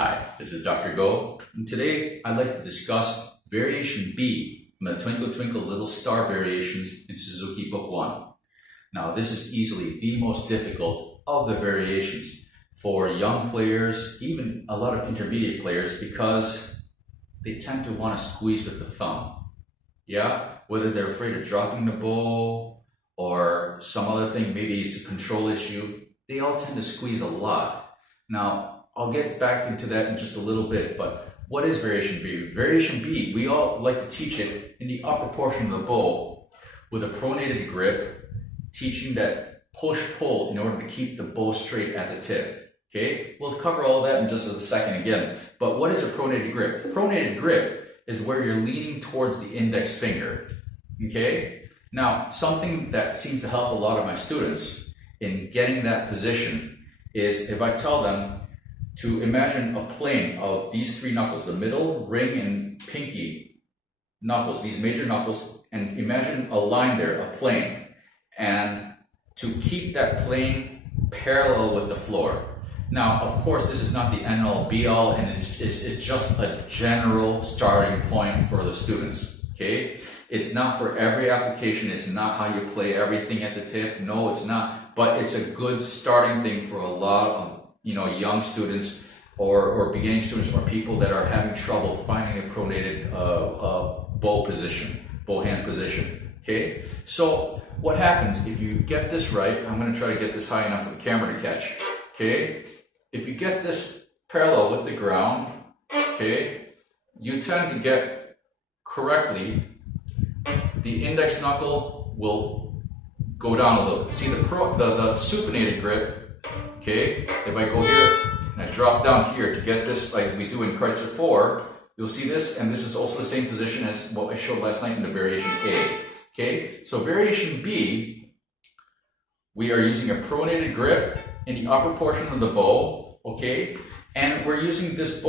Hi, this is Dr. Go, and today I'd like to discuss Variation B from the Twinkle Twinkle Little Star Variations in Suzuki Book 1. Now, this is easily the most difficult of the variations for young players, even a lot of intermediate players, because they tend to want to squeeze with the thumb. Yeah, whether they're afraid of dropping the bow or some other thing, maybe it's a control issue, they all tend to squeeze a lot. Now, I'll get back into that in just a little bit, but what is Variation B? Variation B, we all like to teach it in the upper portion of the bow with a pronated grip, teaching that push-pull in order to keep the bow straight at the tip. Okay, we'll cover all that in just a second again. But what is a pronated grip? Pronated grip is where you're leaning towards the index finger. Okay, now something that seems to help a lot of my students in getting that position is if I tell them to imagine a plane of these three knuckles, the middle, ring, and pinky knuckles, these major knuckles, and imagine a line there, a plane, and to keep that plane parallel with the floor. Now, of course, this is not the end-all be-all, and it's just a general starting point for the students, okay? It's not for every application, it's not how you play everything at the tip, no, it's not, but it's a good starting thing for a lot of young students or beginning students or people that are having trouble finding a pronated bow position, bow hand position, okay? So what happens if you get this right? I'm going to try to get this high enough for the camera to catch, okay? If you get this parallel with the ground, okay, you tend to get correctly, the index knuckle will go down a little bit. See the supinated grip, okay, if I go here and I drop down here to get this like we do in Kreutzer 4, you'll see this, and this is also the same position as what I showed last night in the variation A. Okay, so variation B, we are using a pronated grip in the upper portion of the bow, okay, and we're using this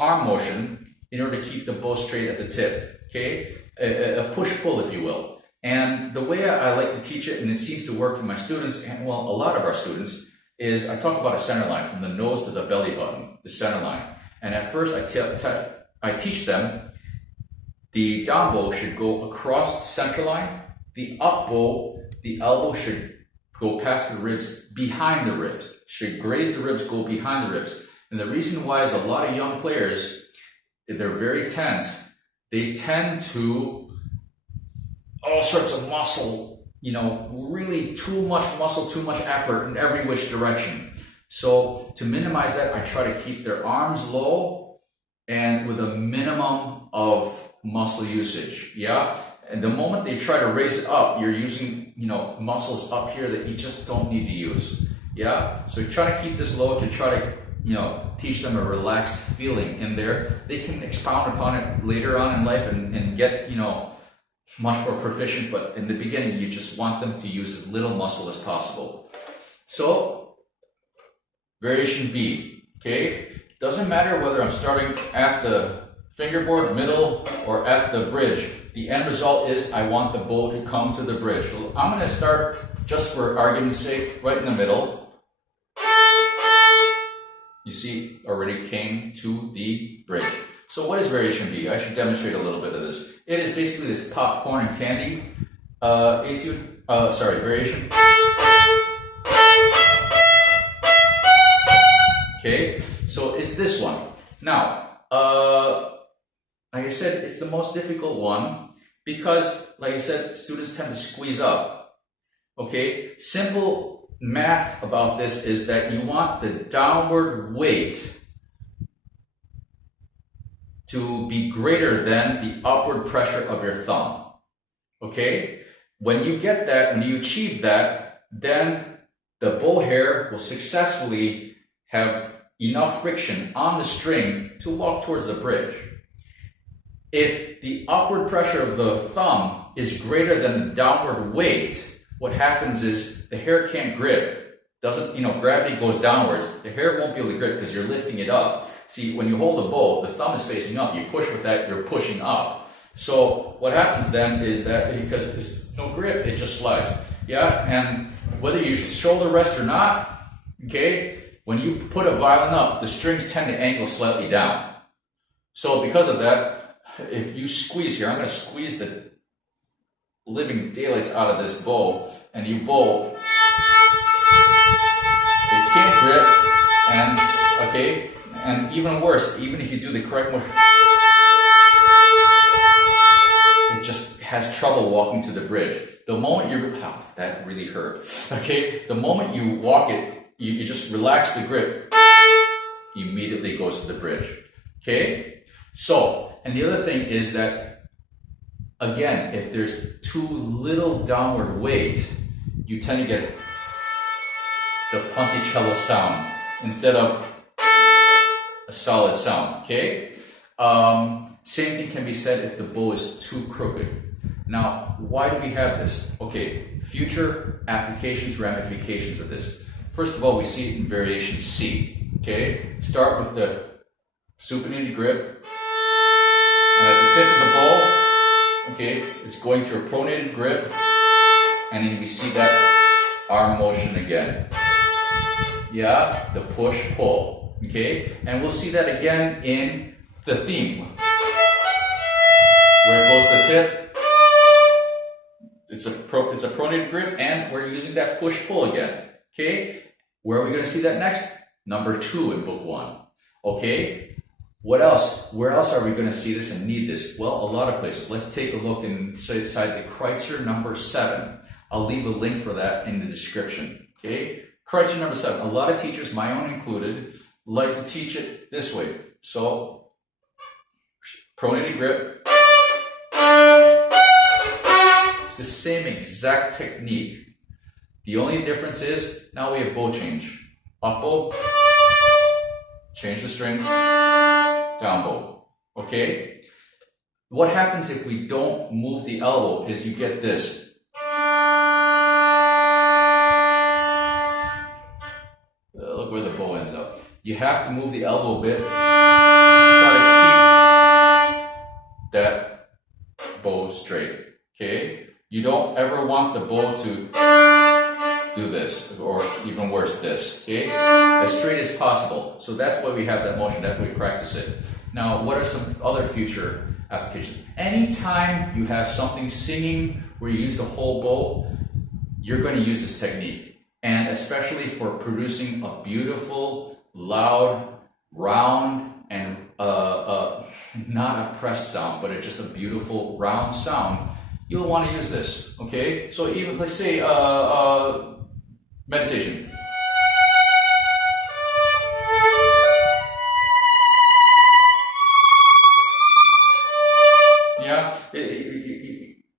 arm motion in order to keep the bow straight at the tip, okay, a push-pull, if you will. And the way I like to teach it, and it seems to work for my students, and well, a lot of our students, is I talk about a center line from the nose to the belly button, the center line. And at first I teach them the down bow should go across the center line, the up bow, the elbow should go past the ribs, behind the ribs, should graze the ribs, go behind the ribs. And the reason why is a lot of young players, if they're very tense, they tend to all sorts of muscle, really too much muscle, too much effort in every which direction. So to minimize that, I try to keep their arms low and with a minimum of muscle usage, yeah? And the moment they try to raise it up, you're using, muscles up here that you just don't need to use, yeah? So try to keep this low to try to, teach them a relaxed feeling in there. They can expound upon it later on in life and get, much more proficient, but in the beginning, you just want them to use as little muscle as possible. So, variation B, okay? Doesn't matter whether I'm starting at the fingerboard, middle, or at the bridge. The end result is I want the bow to come to the bridge. So I'm going to start, just for argument's sake, right in the middle. You see, already came to the bridge. So what is variation B? I should demonstrate a little bit of this. It is basically this popcorn and candy variation. Okay, so it's this one. Now, like I said, it's the most difficult one because, like I said, students tend to squeeze up. Okay, simple math about this is that you want the downward weight to be greater than the upward pressure of your thumb, okay? When you get that, when you achieve that, then the bow hair will successfully have enough friction on the string to walk towards the bridge. If the upward pressure of the thumb is greater than the downward weight, what happens is the hair can't grip. Gravity goes downwards. The hair won't be able to grip because you're lifting it up. See, when you hold the bow, the thumb is facing up. You push with that, you're pushing up. So what happens then is that because there's no grip, it just slides. Yeah, and whether you should shoulder rest or not, okay, when you put a violin up, the strings tend to angle slightly down. So because of that, if you squeeze here, I'm going to squeeze the living daylights out of this bow, and you bow, it can't grip, and okay, and even worse, even if you do the correct motion, it just has trouble walking to the bridge. The moment you, that really hurt, okay, the moment you walk it, you just relax the grip, immediately goes to the bridge, okay? So, and the other thing is that, again, if there's too little downward weight, you tend to get the ponticello sound instead of a solid sound, okay? Same thing can be said if the bow is too crooked. Now, why do we have this? Okay, future applications, ramifications of this. First of all, we see it in variation C, okay? Start with the supinated grip, and at the tip of the bow, okay, it's going to a pronated grip, and then we see that arm motion again. Yeah, the push-pull, okay? And we'll see that again in the theme. Where it goes to the tip, it's a pronated grip, and we're using that push-pull again, okay? Where are we going to see that next? Number 2 in book 1, okay? What else? Where else are we going to see this and need this? Well, a lot of places. Let's take a look inside the Kreutzer number 7. I'll leave a link for that in the description, okay? Kreutzer number 7. A lot of teachers, my own included, like to teach it this way. So, pronated grip. It's the same exact technique. The only difference is now we have bow change. Up bow, change the string, down bow. Okay? What happens if we don't move the elbow is you get this. Look where the bow ends up. You have to move the elbow a bit. Try to keep that bow straight. Okay? You don't ever want the bow to do this, or even worse, this, okay? As straight as possible. So that's why we have that motion, that's why we practice it. Now, what are some other future applications? Anytime you have something singing where you use the whole bow, you're going to use this technique. And especially for producing a beautiful, loud, round, and not a pressed sound, but just a beautiful, round sound, you'll want to use this, okay? So even, let's say, meditation. Yeah,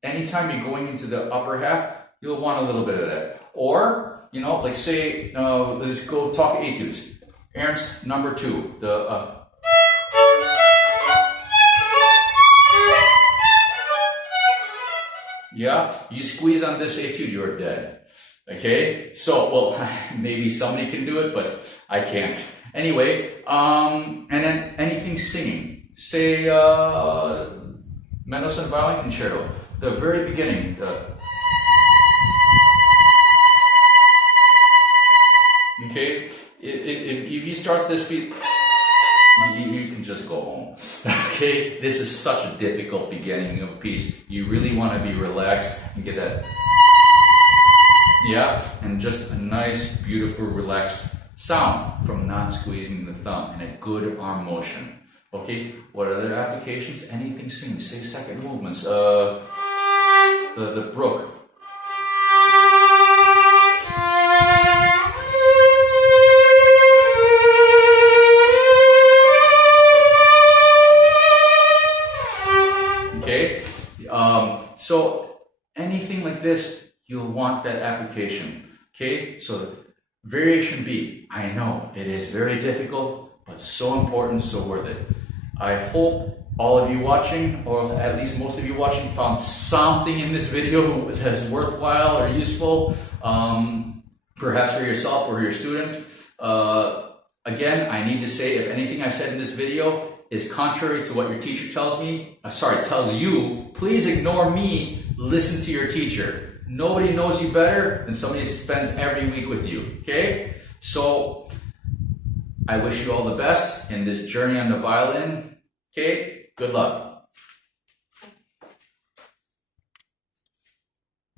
anytime you're going into the upper half, you'll want a little bit of that. Or, you know, like say, let's go talk etudes. Ernst number 2, the yeah, you squeeze on this etude, you're dead. Okay, so, well, maybe somebody can do it, but I can't. Anyway, and then anything singing. Say, Mendelssohn Violin Concerto, the very beginning. Okay, if you start this beat, you can just go home. Okay, this is such a difficult beginning of a piece. You really want to be relaxed and get that, yeah, and just a nice, beautiful, relaxed sound from not squeezing the thumb and a good arm motion. Okay, what other applications? Anything singing, say second movements. The brook. Okay, so anything like this, you'll want that application. Okay, so variation B. I know it is very difficult, but so important, so worth it. I hope all of you watching, or at least most of you watching, found something in this video that's worthwhile or useful, perhaps for yourself or your student. Again, I need to say, if anything I said in this video is contrary to what your teacher tells me, tells you, please ignore me, listen to your teacher. Nobody knows you better than somebody that spends every week with you, okay? So, I wish you all the best in this journey on the violin. Okay, good luck.